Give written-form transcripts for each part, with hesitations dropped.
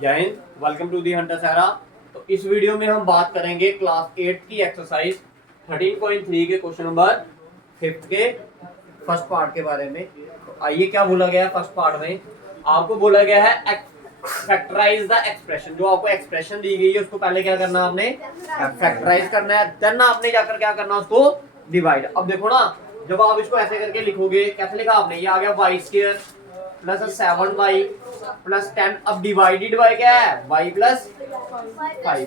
जय हिंद, welcome to the Hunter Sahara. तो इस वीडियो में हम बात करेंगे क्लास 8 की एक्सरसाइज 13.3 के क्वेश्चन नंबर 5 के फर्स्ट पार्ट के बारे में। तो आइए, क्या बोला गया है फर्स्ट पार्ट में? आपको बोला गया है फैक्टराइज द एक्सप्रेशन। जो आपको एक्सप्रेशन दी गई है उसको पहले क्या करना है, आपने फैक्टराइज करना है, देन आपने जाकर क्या करना है, उसको डिवाइड। अब देखो ना, जब आप इसको ऐसे करके लिखोगे, कैसे लिखा आपने? ये आ गया Y square plus 7y plus 10। अब डिवाइडेड बाय क्या है? y plus 5।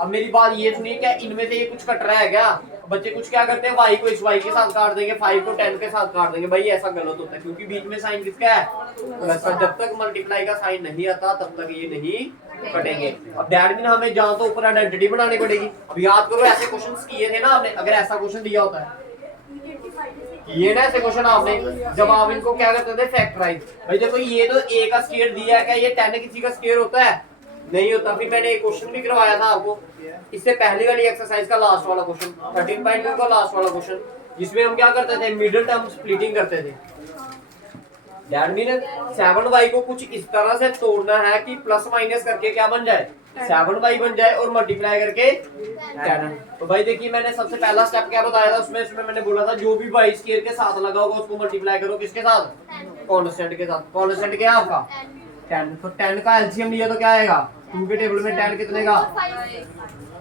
अब मेरी बात ये सुनिए, क्या इनमें से ये कुछ कट रहा है क्या? बच्चे कुछ क्या करते हैं, y को इस y के साथ काट देंगे, 5 को 10 के साथ काट देंगे। भाई ऐसा गलत होता है, क्योंकि बीच में साइन किसका है? प्लस का। जब तक मल्टीप्लाई का साइन नहीं आता तब तक ये नहीं कटेंगे। अब दैट मीन हमें जहां तो ऊपर आइडेंटिटी बनानी पड़ेगी। अब याद करो, ऐसे क्वेश्चंस किए थे ना आपने। अगर ऐसा क्वेश्चन दिया होता है, ये ना ऐसे क्वेश्चन आपने, जब आप इनको क्या करते थे, फैक्टराइज। भाई देखो, ये तो a का स्क्वायर दिया है, क्या ये 10 किसी का स्क्वायर होता है? नहीं होता। फिर मैंने एक क्वेश्चन भी करवाया था आपको, इससे पहली वाली एक्सरसाइज का लास्ट वाला क्वेश्चन, 13.2 का लास्ट वाला क्वेश्चन, जिसमें हम क्या करते थे, मिडिल टर्म स्प्लिटिंग करते थे। दैट मीन 7y को कुछ इस तरह से तोड़ना है कि प्लस माइनस करके क्या बन जाए, 7y बन जाए, और मल्टीप्लाई करके 10। तो भाई देखिए, मैंने सबसे पहला स्टेप क्या बताया था उसमें मैंने बोला था, जो भी y स्क्वायर के साथ लगा होगा उसको मल्टीप्लाई करो किसके साथ? कांस्टेंट के साथ। कांस्टेंट क्या है आपका? 10। तो 10 का एलसीएम लिया तो क्या आएगा? 2 के टेबल में 10 कितने का?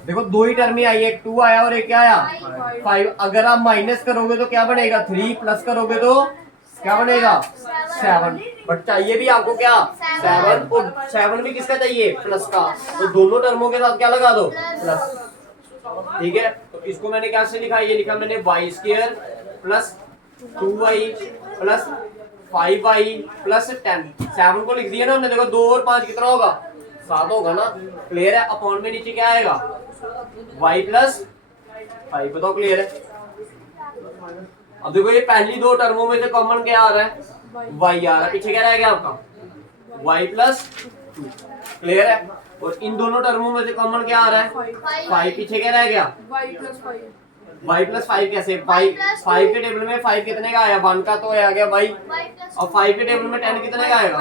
देखो, दो ही टर्म ही आई, एक 2 आया और एक क्या आया? 5। अगर आप माइनस करोगे तो क्या बनेगा? 3, प्लस करोगे तो क्या बनेगा? 7। बट चाहिए भी आपको क्या? 7। और 7 भी किसका चाहिए? प्लस का। तो दोनों टर्मों के साथ क्या लगा दो? प्लस। ठीक है, तो इसको मैंने कैसे लिखा? ये लिखा मैंने y square plus 2y plus 5y plus 10। 7 को लिख दिया ना हमने। देखो, 2 और 5 कितना होगा? 7 होगा ना। क्लियर है? अपॉन में नीचे क्या आएगा? y plus 5। बताओ, क्लियर है? अब देखो, ये पहली दो टर्मों में से कॉमन क्या आ रहा है? y आ रहा है। पीछे क्या रह गया आपका? y plus 2। क्लियर है? और इन दोनों टर्मों में से कॉमन क्या आ रहा है? 5। पीछे क्या रह गया? y प्लस 5 कैसे? 5 के टेबल में 5 कितने का आया? 1 का तो आ गया y। और 5 के टेबल में 10 कितने का आएगा?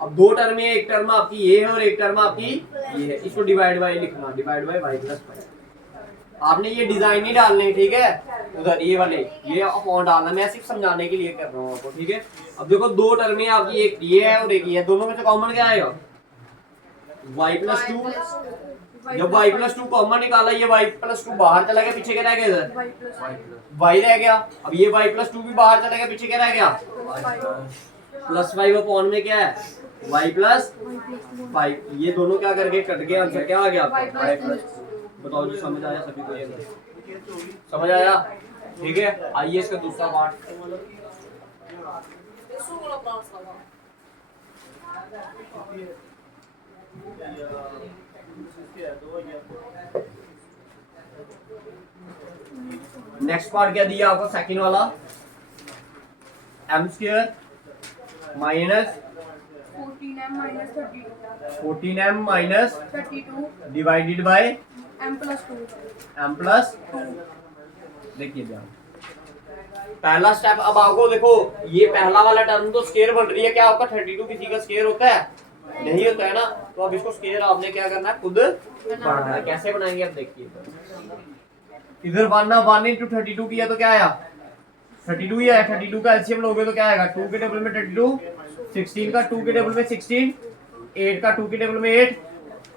अब दो टर्म है, एक टर्म आपकी ये है और एक टर्म आपकी ये है। इसको डिवाइड बाय लिखना, डिवाइड बाय y प्लस 5। आपने ये डिजाइन नहीं डालने, ठीक है? उधर ये वाले, ये अपॉन डालना, मैं सिर्फ समझाने के लिए कर रहा हूँ आपको, ठीक है? अब देखो, दो टर्म है आपकी, एक ये है और एक ये है। दोनों में से कॉमन क्या आएगा? y plus 2। जब y प्लस 2 कॉमन निकाला, ये y प्लस 2 बाहर चला गया, पीछे क्या रह गया? इधर y रह गया। अब ये y प्लस 2 भी बाहर चला गया, पीछे क्या रह गया? प्लस 5 अपॉन में क्या है? y plus 5। ये दोनों क्या करके कट गया, आंसर क्या आ गया आपका? y plus 2। बताओ जी, समझ आया सभी को? ये समझ आया? ठीक है, आइए इसका दूसरा पार्ट। नेक्स्ट पार्ट क्या दिया आपको? सेकंड वाला, m square minus 14m minus 32 divided by m plus 2। देखिए ध्यान, पहला स्टेप। अब आपको देखो, ये पहला वाला टर्म तो स्क्वायर बन रही है। क्या आपका 32 किसी का स्क्वायर होता है? नहीं होता है ना। तो अब इसको स्क्वायर आपने क्या करना है? खुद बनाना है। कैसे बनाएंगे? अब देखिए, इधर 1 इंटू 32 किया तो क्या आया? 32 ही आया। 32 का एलसीएम लोगे तो क्या आएगा? 2 के टेबल में 32, 16 का 2 के टेबल में 16, 8 का 2 के टेबल में 8,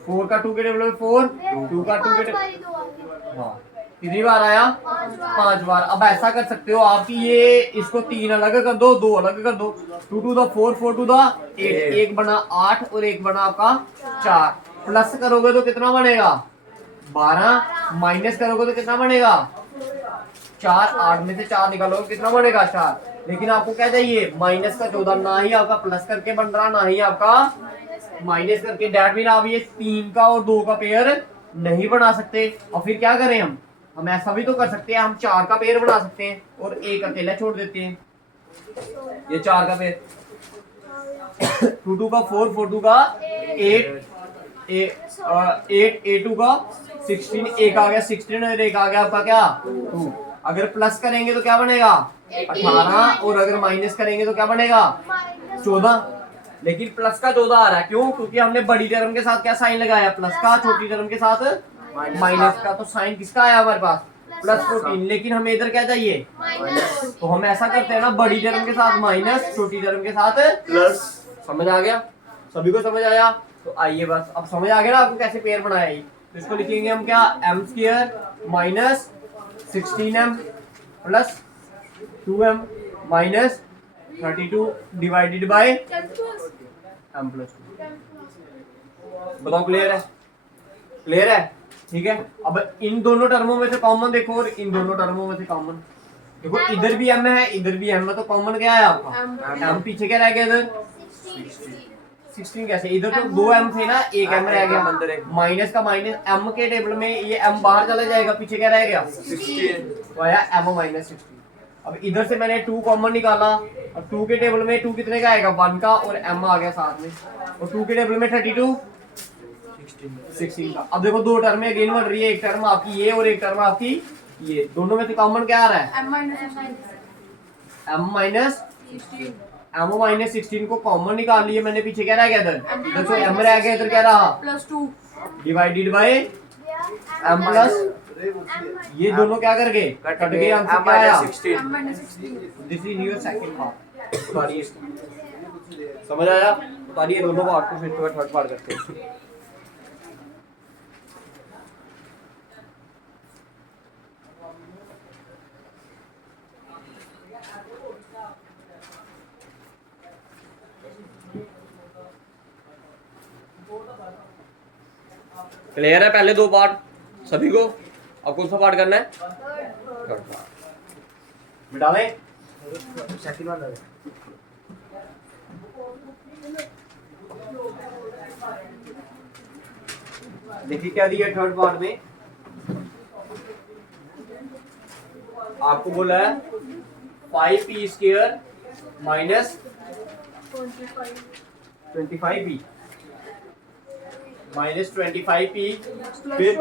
4 का 2 के टेबल में 4, 2 का 2 के टेबल। हाँ, कितनी बार आया? 5 बार। अब ऐसा कर सकते हो आपकी, ये इसको 3 अलग कर दो, 2 अलग कर दो। 2 टू द 4, 4 टू द 8, एक बना 8 और एक बना आपका 4। प्लस करोगे तो कितना बनेगा? 12। माइनस करोगे तो कितना बनेगा? 4। 8 में से 4 निकालोगे कितना बनेगा? 4। लेकिन आपको क्या चाहिए? माइनस का 14। ना ही आपका प्लस करके बन रहा, ना ही आपका माइनस करके। डैट मीन आप ये 3 का और 2 का पेयर नहीं बना सकते। और फिर क्या करें हम ऐसा भी तो कर सकते हैं, हम 4 का पेयर बना सकते हैं और एक अकेला छोड़ देते हैं। ये 4 का पेयर, 2 2 का 4, 4 2 का 8, 8 8 2 का 16, एक आ गया 16 और एक आ गया आपका क्या? 2। अगर प्लस करेंगे तो क्या बनेगा? 18, और अगर माइनस करेंगे तो क्या बनेगा? 14। लेकिन प्लस का 14 आ रहा है, क्यों? क्योंकि हमने बड़ी टर्म के साथ क्या साइन लगाया, प्लस का, छोटी टर्म के साथ माइनस का, तो साइन किसका आया हमारे पास, +14। लेकिन हमें इधर क्या चाहिए, तो हम ऐसा करते हैं ना, बड़ी टर्म के साथ माइनस, छोटी टर्म के साथ प्लस। समझ आ गया? सभी को समझ आया? तो आइए बस अब समझ आ गया ना आपको कैसे पेयर बनाया ये। तो इसको लिखेंगे हम क्या, m² minus 16m plus 2m minus 32 divided by m plus 2। बताओ क्लियर है? क्लियर है? ठीक है। अब इन दोनों टर्मों में से कॉमन देखो और इन दोनों टर्मों में से कॉमन देखो, इधर भी m है इधर भी m है, तो कॉमन क्या है आपका, m पीछे क्या रह गया इधर 16। कैसे, इधर तो 2m थे ना, एक m रह गया अंदर, एक माइनस का माइनस, m के टेबल में ये m बाहर चला जाएगा, पीछे क्या रह गया 16, तो आया m माइनस 16। अब इधर से मैंने 2 कॉमन निकाला और 2 के टेबल में 2 कितने का आएगा, 1 का, और m आ गया साथ में, और 2 के टेबल में 32 16 का। अब देखो दो टर्म अगेन बढ़ रही है, एक टर्म आपकी ये और एक टर्म आपकी ये, दोनों में से कॉमन क्या आ रहा है, m माइनस 16 को कॉमन निकाल लिए मैंने, पीछे क्या रह गया इधर, इधर तो m रह गया, इधर क्या रहा +2 डिवाइडेड बाय m प्लस, ये दोनों क्या कर गए, कट गए, आंसर क्या आया 16। This is your second part. उतारिए, समझ आया? उतारिए दोनों पार्ट को, फिर थर्ड पार्ट करते हैं। क्लियर है? पहले दो पार्ट सभी को। अब कौन सा पार्ट करना है, थर्ड पार्ट। मिटा दें सेकंड वाला। देखिए क्या दिया थर्ड पार्ट में, आपको बोला है 5p² minus 25p minus 25p फिर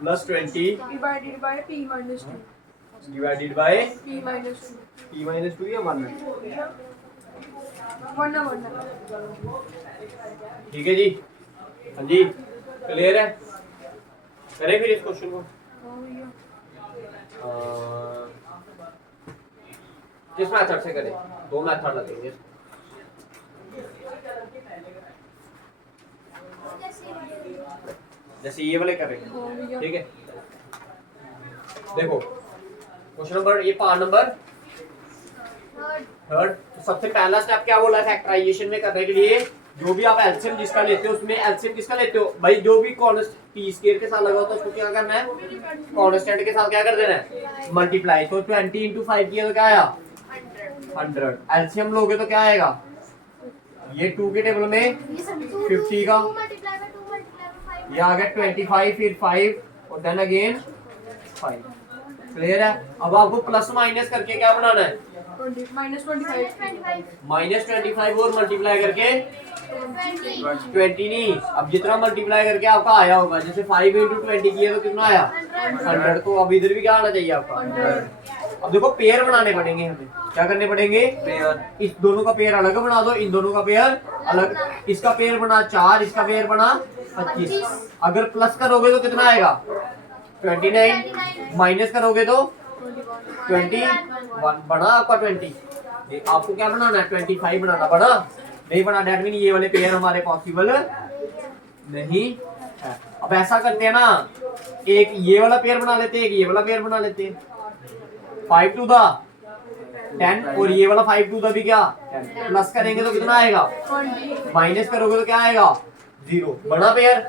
plus 20 divided by p minus 2 divided by p minus 2 p minus 2 या 1 ठीक है जी। हाँ जी क्लियर है? करें फिर इस क्वेश्चन को, किस मेथड से करें, दो मेथड लगेंगे। जैसे ये वाले करेंगे, ठीक है। देखो क्वेश्चन नंबर, ये पार्ट नंबर थर्ड। तो सबसे पहला स्टेप क्या बोला फैक्टराइजेशन में करने के लिए, जो भी आप एलसीएम जिसका लेते हो, उसमें एलसीएम किसका लेते हो भाई, जो भी p² के साथ लगा होता है उसको क्या करना है, कांस्टेंट के साथ क्या कर देना है, मल्टीप्लाई। तो 20 × 5 किया तो क्या आया 100। एलसीएम लोगे तो क्या आएगा, ये 2 के टेबल में 50 का, ये आ गया 25, फिर 5 और देन अगेन 5। क्लियर है? अब आपको प्लस माइनस करके क्या बनाना है, माइनस 25 और मल्टीप्लाई करके 20 नहीं, अब जितना मल्टीप्लाई करके आपका आया होगा, जैसे 5 × 20 किया तो कितना आया 100। तो अब इधर भी क्या आना चाहिए आपका 100। अब देखो पेयर बनाने पड़ेंगे हमें, क्या करने पड़ेंगे, पेयर। इस दोनों का पेयर अलग बना दो, इन दोनों का पेयर अलग, इसका पेयर बना 4, इसका पेयर बना 25। अगर प्लस करोगे तो कितना आएगा 29, माइनस करोगे तो 21 बना आपका 20। आपको क्या बनाना है 25 बनाना, बना नहीं बना, डेट मीन ये वाले पेयर हमारे पॉसिबल नहीं है। अब ऐसा करते हैं ना, एक ये वाला पेयर बना लेते हैं, एक ये वाला पेयर बना लेते हैं, 5 to the 10 और ये वाला 5 to the भी क्या 10। प्लस करेंगे तो कितना आएगा, माइनस करोगे तो क्या आएगा 0। बना पेयर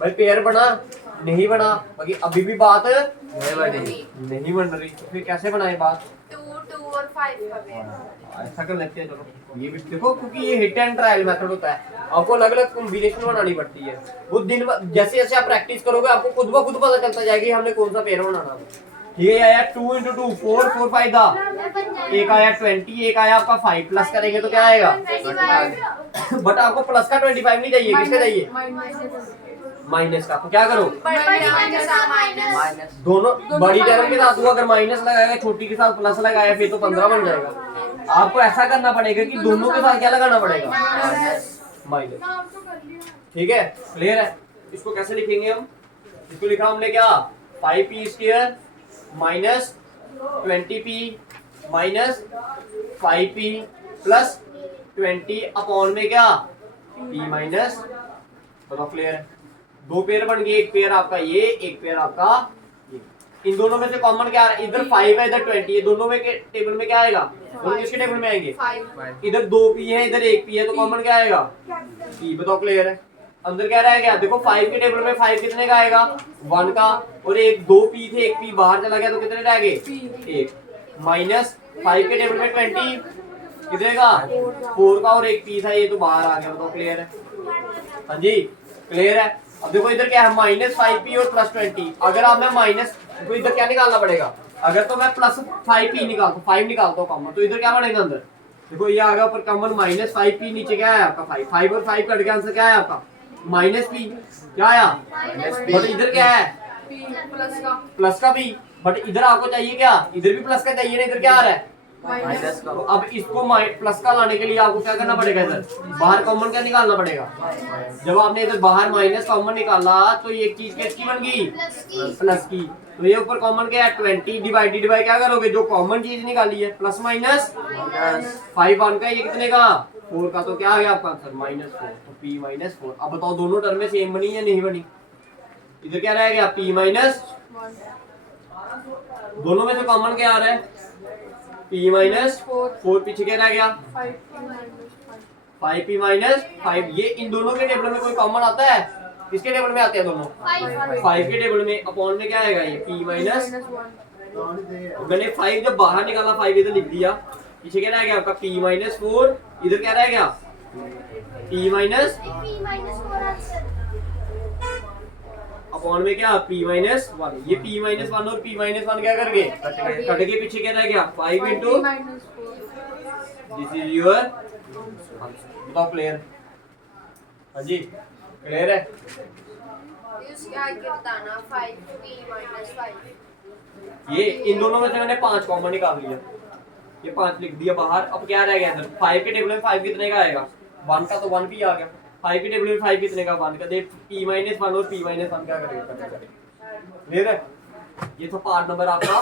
भाई, पेयर बना नहीं बना, बाकी अभी भी बात नहीं बन रही, तो फिर कैसे बनाए बात, 2 और 5 का पेयर ऐसा कर लेते हैं। चलो ये भी देखो, क्योंकि ये हिट एंड ट्रायल मेथड होता है, आपको अलग अलग कॉम्बिनेशन बनानी पड़ती है। वो दिन जैसे जैसे आप प्रैक्टिस करोगे आपको खुद ब खुद पता चलता जाएगा कि हमने कौन सा पेयर बनाना है। ये आया 2 × 2 4 4 5 दा, एक आया 20, एक आया आपका 5, प्लस करेंगे तो क्या आएगा बट आपको प्लस का 25 नहीं चाहिए, किसका चाहिए माइनस का। तो क्या करो माइनस, दोनों बड़ी टर्म के साथ हुआ, अगर माइनस लगाएगा छोटी के साथ प्लस लगाया फिर तो 15 बन जाएगा। आपको ऐसा करना पड़ेगा कि दोनों के साथ क्या लगाना पड़ेगा, माइनस। नाम तो कर लिया। ठीक है, क्लियर है। इसको कैसे लिखेंगे हम, इसको लिखा हमने क्या, 5p² minus 20p minus 5p plus 20 upon में क्या, p माइनस, बताओ क्लियर है। दो पेयर बन गए, एक पेयर आपका ये, एक पेयर आपका ये। इन दोनों में से कॉमन क्या आ रहा है, इधर 5 है इधर 20 है, दोनों में के टेबल में क्या आएगा, दोनों किसके टेबल में आएंगे, 5 इधर 2p है इधर 1p है, तो कॉमन क्या आएगा, p। बताओ क्लियर है। अंदर क्या रह गया, देखो 5 के टेबल में 5 कितने का आएगा, 1 का, और एक 2p थे, एक p बाहर चला गया तो कितने रह गए, 1 माइनस 5 के टेबल में 20 कितने का, 4 का, और एक p था ये तो बाहर आ गया। बताओ क्लियर है, हाँ जी क्लियर है। अब देखो इधर क्या है, माइनस 5p और प्लस 20। अगर आप मैं माइनस, तो इधर क्या निकालना पड़ेगा, अगर तो मैं प्लस 5p निकालता, 5 निकालता हूँ कॉमन, तो इधर क्या बनेगा अंदर, देखो ये आ गया ऊपर कॉमन माइनस 5p, नीचे क्या है आपका 5, 5 और 5 कट के आंसर क्या है आपका माइनस p, क्या आया, बट इधर क्या है p प्लस का प्लस का p, बट इधर आपको चाहिए क्या, इधर भी प्लस का चाहिए ना, इधर क्या आ रहा है माइनस तो अब इसको प्लस का लाने के लिए आपको क्या करना पड़ेगा, इधर बाहर कॉमन क्या निकालना पड़ेगा। जब आपने इधर बाहर माइनस कॉमन निकाला तो ये चीज किसकी बन गई, प्लस की। तो ये ऊपर कॉमन क्या है 20 डिवाइडेड बाय क्या करोगे, जो कॉमन चीज निकाली है, प्लस माइनस 5 1 का, ये कितने का 4 का, तो क्या आ गया आपका आंसर -4, तो p -4। अब बताओ दोनों टर्म में सेम बनी या नहीं बनी, इधर क्या रह गया p माइनस, दोनों में से कॉमन क्या आ रहा है p माइनस 4, पीछे क्या रह गया 5p माइनस 5। ये इन दोनों के टेबल में कोई कॉमन आता है, किसके टेबल में आते हैं दोनों, 5 के टेबल में, अपॉन में क्या आएगा ये p माइनस, मैंने 5 जब बाहर निकाला 5 इधर लिख दिया, पीछे क्या रह गया आपका p -4, इधर क्या रह गया p माइनस, अपॉन में क्या p -1। ये p -1 और p -1 क्या कर गए, कट के, पीछे क्या रह गया 5 इंटू, दिस इज योर, बताओ क्लियर, हाँ जी क्लियर है। इसके आगे बताना 5p -5। ये इन दोनों में से मैंने 5 कॉमन निकाल लिया, ये 5 लिख दिया बाहर। अब क्या रह गया इधर, 5 के टेबल में 5 कितने का आएगा, 1 का, तो 1 भी आ गया। 5 के टेबल में 5 कितने का, 1 का, देख p -1 और p -1 क्या करेगा, क्लियर है। ये तो पार्ट नंबर आपका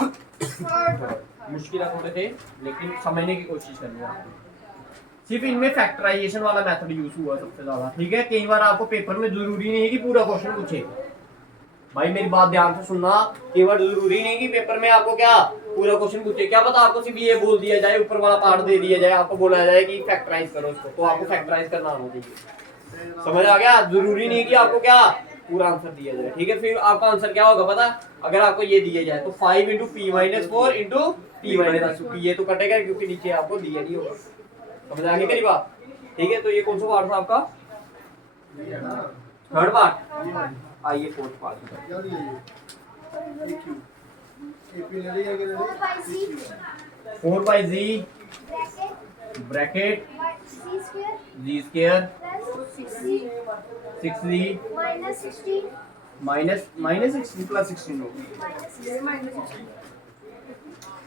मुश्किल है थोड़े थे, लेकिन समझने की कोशिश करनी है। सिर्फ इनमें फैक्टराइजेशन वाला मेथड यूज हुआ सबसे ज्यादा, ठीक है। कई बार आपको पेपर में जरूरी नहीं है कि पूरा क्वेश्चन पूछे, भाई मेरी बात ध्यान से सुनना, कई बार जरूरी नहीं कि पेपर में आपको क्या पूरा क्वेश्चन पूछे। क्या पता आपको सिर्फ ये बोल दिया जाए, ऊपर वाला पार्ट दे दिया जाए, आपको बोला जाए कि फैक्टराइज करो इसको, तो आपको फैक्टराइज करना आना चाहिए। समझ आ गया, जरूरी नहीं कि आपको क्या पूरा आंसर दिया जाए, ठीक है। फिर आपका आंसर क्या होगा पता, अगर आपको ये दिया जाए तो 5 इंटू p -4 इंटू p -2, ये तो कटेगा क्योंकि नीचे आपको दिया नहीं होगा। समझ आ गई मेरी बात, ठीक है। तो ये कौन सा पार्ट था आपका, थर्ड पार्ट, आइए fourth part. 4/z bracket z square 6z minus 16 plus 16 होगा,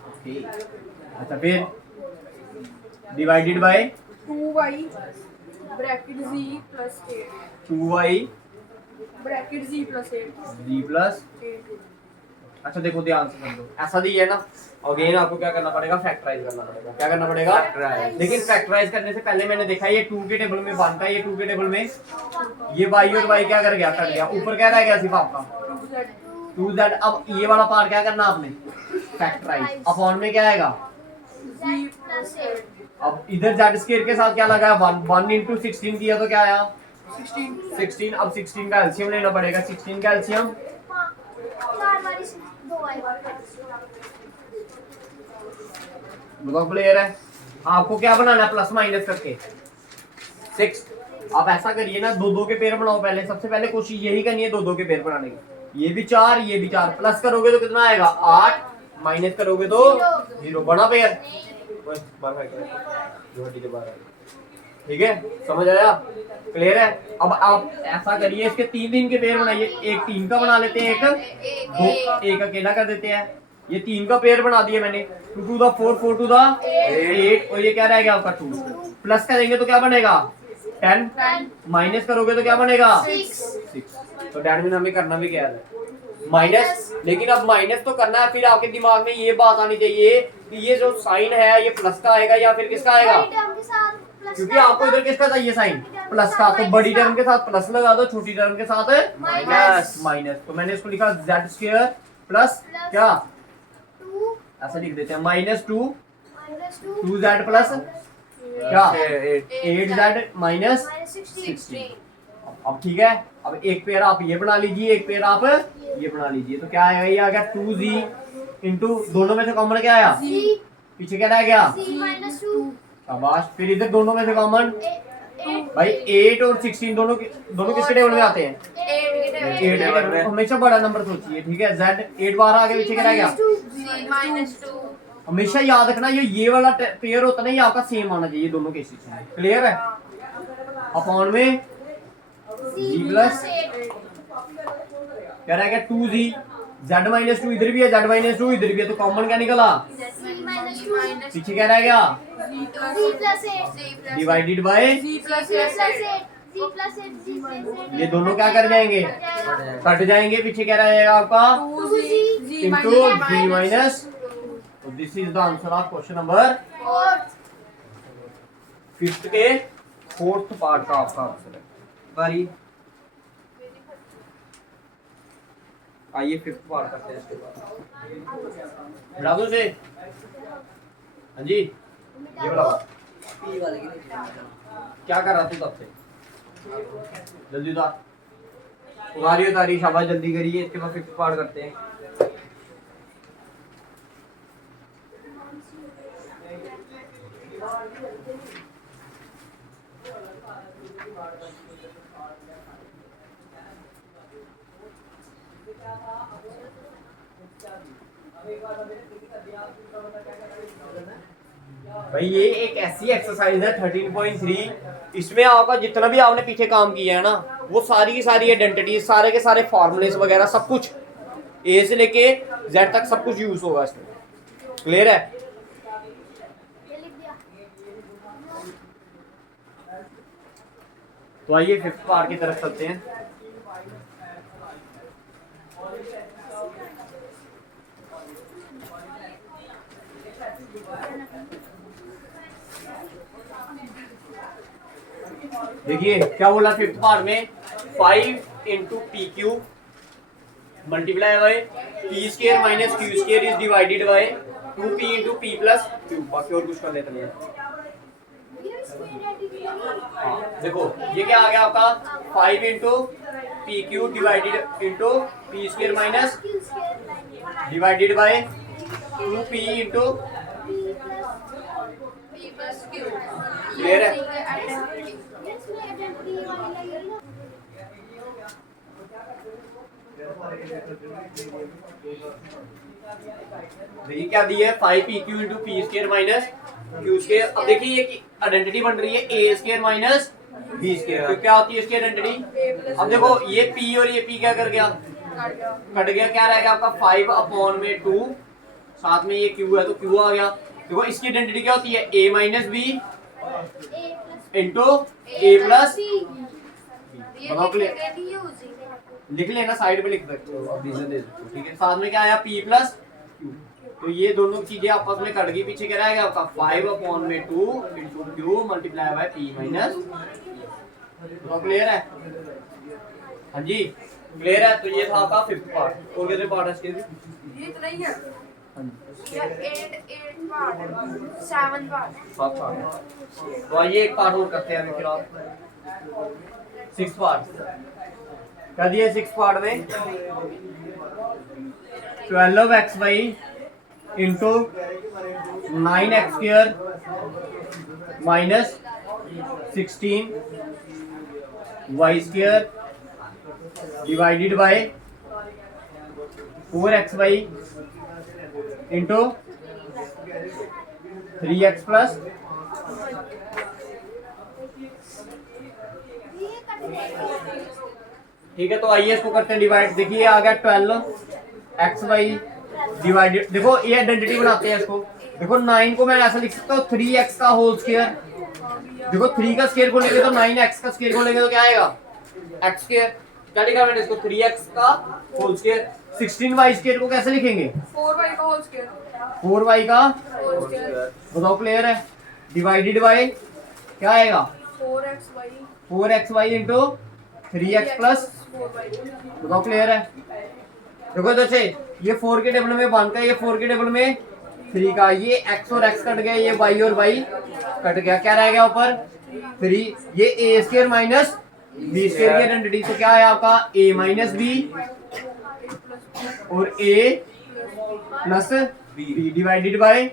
ओके। अच्छा फिर divided by 2y bracket z plus 8 2y bracket z plus 8 z plus. अच्छा देखो ध्यान से समझो, ऐसा दिया है ना, अगेन आपको क्या करना पड़ेगा, फैक्टराइज करना पड़ेगा। क्या करना पड़ेगा, लेकिन फैक्टराइज करने से पहले मैंने देखा ये 2 के टेबल में 1 का, ये 2 के टेबल में ये y और y क्या कर गया, कट गया, ऊपर क्या रह गया सिर्फ आपका 2z। अब ये वाला पार्ट क्या करना आपने, फैक्टराइज, अपॉन में क्या आएगा z प्लस 8 अब इधर z स्क्वायर के साथ क्या लगाया 1 इंटू 16 किया तो क्या आया 16। अब 16 का एलसीएम लेना पड़ेगा, 16 का एलसीएम बताओ क्लियर है। आपको क्या बनाना है, प्लस माइनस करके 6। आप ऐसा करिए ना, 2 2 के पेयर बनाओ पहले, सबसे पहले कोशिश यही करनी है 2 2 के पेयर बनाने की। ये भी 4 ये भी 4, प्लस करोगे तो कितना आएगा 8, माइनस करोगे तो 0, बड़ा पेयर, ठीक है। समझ आया, क्लियर है। अब आप ऐसा करिए, इसके 3 3 के पेयर बनाइए, एक 3 का बना लेते हैं, एक 2, एक अकेला कर देते हैं, ये 3 का पेयर बना दिया मैंने, 2 टू द 4 4 टू द 8 और ये क्या रहेगा आपका 2। प्लस करेंगे तो क्या बनेगा 10, माइनस करोगे तो क्या बनेगा 6। तो डैट मीन हमें करना भी क्या है माइनस, लेकिन अब माइनस तो करना है, फिर आपके दिमाग में ये बात आनी चाहिए कि ये जो साइन है ये प्लस का आएगा या फिर किसका आएगा, क्योंकि आपको इधर किसका चाहिए साइन प्लस का, तो बड़ी टर्म के साथ प्लस लगा दो, छोटी टर्म के साथ माइनस। तो मैंने इसको लिखा z स्क्वायर प्लस क्या, ऐसा लिख देते हैं -2 2z प्लस क्या 8z माइनस 16। अब ठीक है, अब एक पेयर आप ये बना लीजिए, एक पेयर आप ये बना लीजिए, तो क्या आएगा, ये आ गया 2z इंटू दोनों में से कॉमन क्या आया, पीछे क्या रह गया शाबाश, फिर इधर दोनों में से कॉमन भाई 8 और 16 दोनों किसके टेबल में आते हैं 8 टेबल में, हमेशा बड़ा नंबर सोचिए, ठीक है। z 8 बार आगे पीछे क्या रह गया -2। हमेशा याद रखना ये वाला पेयर होता है ना, ये आपका सेम आना चाहिए दोनों केसेस में, क्लियर है। अपॉन में z प्लस क्या रह गया 2z, z-2 इधर भी है, z-2 इधर भी है, तो कॉमन क्या निकला, पीछे क्या रह गया डिवाइडेड बाय, ये दोनों क्या कर जाएंगे कट जाएंगे, पीछे क्या रहेगा आपका इंटू z माइनस। तो this is the answer of question number 5th के 4th पार्ट का आपका आंसर है। बारी आइए 5th पार्ट करते हैं इसके बाद बराबर से, हाँ जी ये वाला क्या कर रहा तू तब से, जल्दी उतारी शाबाश जल्दी करिए, इसके बाद 5th पार्ट करते हैं। भाई ये एक ऐसी एक्सरसाइज है 13.3, इसमें आपका जितना भी आपने पीछे काम किया है ना, वो सारी की सारी आइडेंटिटी, सारे के सारे फॉर्मूलेस वगैरह सब कुछ ए से लेके जेड तक सब कुछ यूज होगा इसमें, क्लियर है। तो आइए 5th पार्ट की तरफ चलते हैं। देखिए क्या बोला 5th पार्ट में, 5 into P Q multiply by P square minus Q square is divided by 2p into P plus Q. बाकी और कुछ कर लेते हैं। हाँ देखो ये क्या आ गया आपका 5 into P Q divided into P square minus divided by 2p into clear है। देखिए क्या दी है 5pq into P square minus Q square. अब देखिए ये आइडेंटिटी बन रही है ए स्क्वायर माइनस बी स्क्वायर, तो क्या होती है इसकी आइडेंटिटी। अब देखो ये p और ये p क्या कर गया कट गया, क्या रहेगा आपका 5 अपॉन में 2, साथ में ये q है तो q आ गया। देखो इसकी आइडेंटिटी क्या होती है a minus b into a plus, लिख लेना साइड पे लिख सकते हो, रीजन दे सकते हो, ठीक है। साथ में क्या आया p प्लस q, तो ये दोनों चीजें आपस में कट गई, पीछे क्या रहेगा आपका 5 अपॉन में 2 into q multiply by p minus. तो क्लियर है, हाँ जी क्लियर है। तो ये था आपका 5th पार्ट। और कितने पार्ट है इसके, ये इतना ही है, हाँ 8 पार्ट 7 पार्ट 7 पार्ट। तो आइए एक पार्ट और करते हैं फिर आप 6th पार्ट कर दिया। 6th पार्ट में 12xy into 9x square minus 16y square divided bye 4xy into 3x plus, ठीक है। तो आइए इसको करते हैं डिवाइड। देखिए आ गया 12xy डिवाइडेड, देखो ये आइडेंटिटी बनाते हैं इसको। देखो 9 को मैं ऐसा लिख सकता हूँ 3x का होल स्क्वायर। देखो 3 का स्क्वायर को लेंगे तो 9x का स्क्वायर को लेंगे तो क्या आएगा x स्क्वायर। क्या लिखा मैंने इसको 3x का होल स्क्वायर। 16y स्क्वायर को कैसे लिखेंगे 4y का होल स्क्वायर 4y का होल स्क्वायर बताओ क्लियर है। डिवाइडेड बाय क्या आएगा 4xy into 3x plus 4y बताओ क्लियर है। देखो इधर से ये 4 के टेबल में 1 का, ये 4 के टेबल में 3 का, ये x और x कट गया, ये y और y कट गया, क्या रह गया ऊपर 3। ये a square minus b square की आइडेंटिटी, तो क्या है आपका a माइनस b और a plus b divided by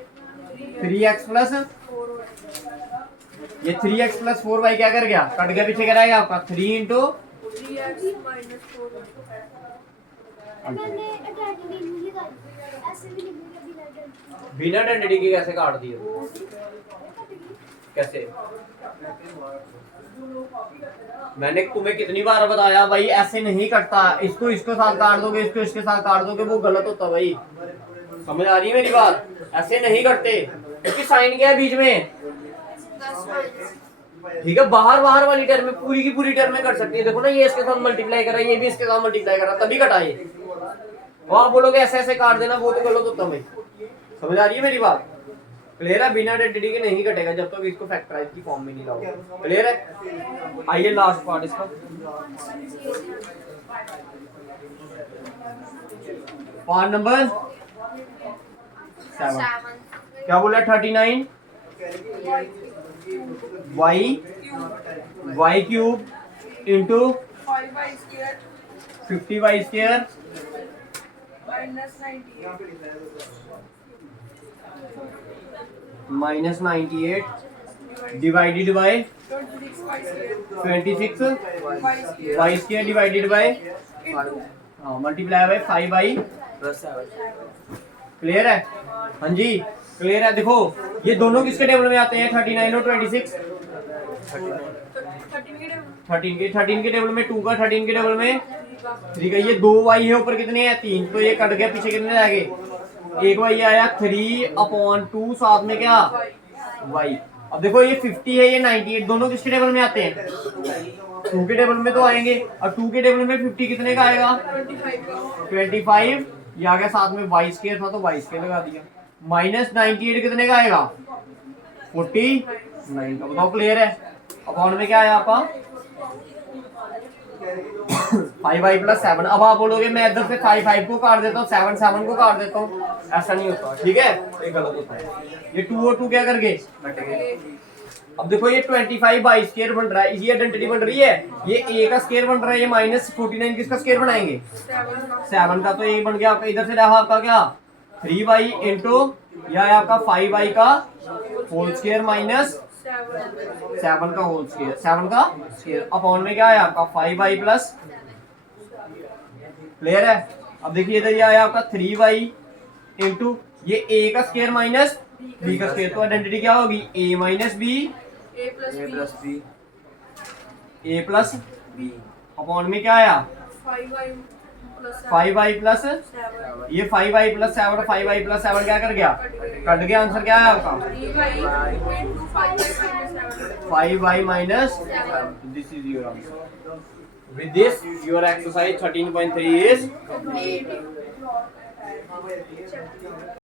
3x plus ये 3x प्लस 4y क्या कर गया कट गया, पीछे क्या रहेगा आपका 3 इंटू 3x minus 4y मैंने आइडेंटिटी नहीं लगाई, ऐसे भी लिखेंगे बिना आइडेंटिटी के कैसे काट दिए कैसे। मैंने तुम्हें कितनी बार बताया भाई ऐसे नहीं कटता, इसको इसके साथ काट दोगे, इसको इसके साथ काट दोगे, वो गलत होता भाई। समझ आ रही है मेरी बात, ऐसे नहीं करते क्योंकि साइन क्या है बीच में, 10 minus ठीक है। बाहर बाहर वाली टर्म में पूरी की पूरी टर्म में कर सकती है। देखो ना ये इसके साथ मल्टीप्लाई कर रहा है, ये भी इसके साथ मल्टीप्लाई कर रहा है, तभी कटाए। वो आप बोलोगे ऐसे ऐसे काट देना, वो तो गलत होता भाई। समझ आ रही है मेरी बात, क्लियर है। बिना आइडेंटिटी के नहीं कटेगा जब तक इसको फैक्टराइज की फॉर्म में नहीं लाओगे, क्लियर है। आइए लास्ट पार्ट इसका, पार्ट नंबर 7। 7 क्या बोला 39 y cube into 5y square 50y square minus 98 minus 98 divided by 26 y square divided by हाँ multiply by 5y plus 7। Clear है, हाँ जी क्लियर है। देखो ये दोनों किसके टेबल में आते हैं 39 और 26 13 के टेबल में 2 का, 13 के टेबल में 3 का, ये 2y है ऊपर कितने हैं 3, तो ये कट गया, पीछे कितने रह गए एक y आया 3/2 साथ में क्या y। अब देखो ये 50 है ये 98, दोनों किसके टेबल में आते हैं 2 के टेबल में तो आएंगे, और 2 के टेबल में 50 कितने का आएगा 25, ये आ गया साथ में y स्क्वायर था तो y स्क्वायर लगा दिया। माइनस 98 कितने का आएगा 49 का, बताओ क्लियर है। अपॉन में क्या आया आपका 5y प्लस 7। अब आप बोलोगे मैं इधर से 5 को काट देता हूँ 7 को काट देता हूँ, ऐसा नहीं होता, ठीक है, ये गलत होता है। ये 2 और 2 क्या कर गए अब देखो ये 25y स्क्वायर बन रहा है, ये आइडेंटिटी बन रही है, ये a का स्क्वायर बन रहा है, ये माइनस 49 किसका स्क्वायर बनाएंगे 7 का, तो ये बन गया आपका, इधर से रहा आपका क्या 3y इंटू यह है आपका 5y का होल स्क्वायर माइनस 7 का होल स्क्वायर, 7 का स्क्वायर अपॉन में क्या है आपका 5y प्लस, क्लियर है। अब देखिए इधर ये आया आपका 3y इंटू ये a का स्क्वायर माइनस b का स्क्वायर, तो आइडेंटिटी क्या होगी a minus b a plus b a plus b upon में क्या आया 5y प्लस 7 ये 5y प्लस 7, 5y प्लस 7 क्या कर गया कट गया, आंसर क्या है आपका 3y into 5y minus 7 5y minus 7. This is your answer. With this, your exercise 13.3 is complete. complete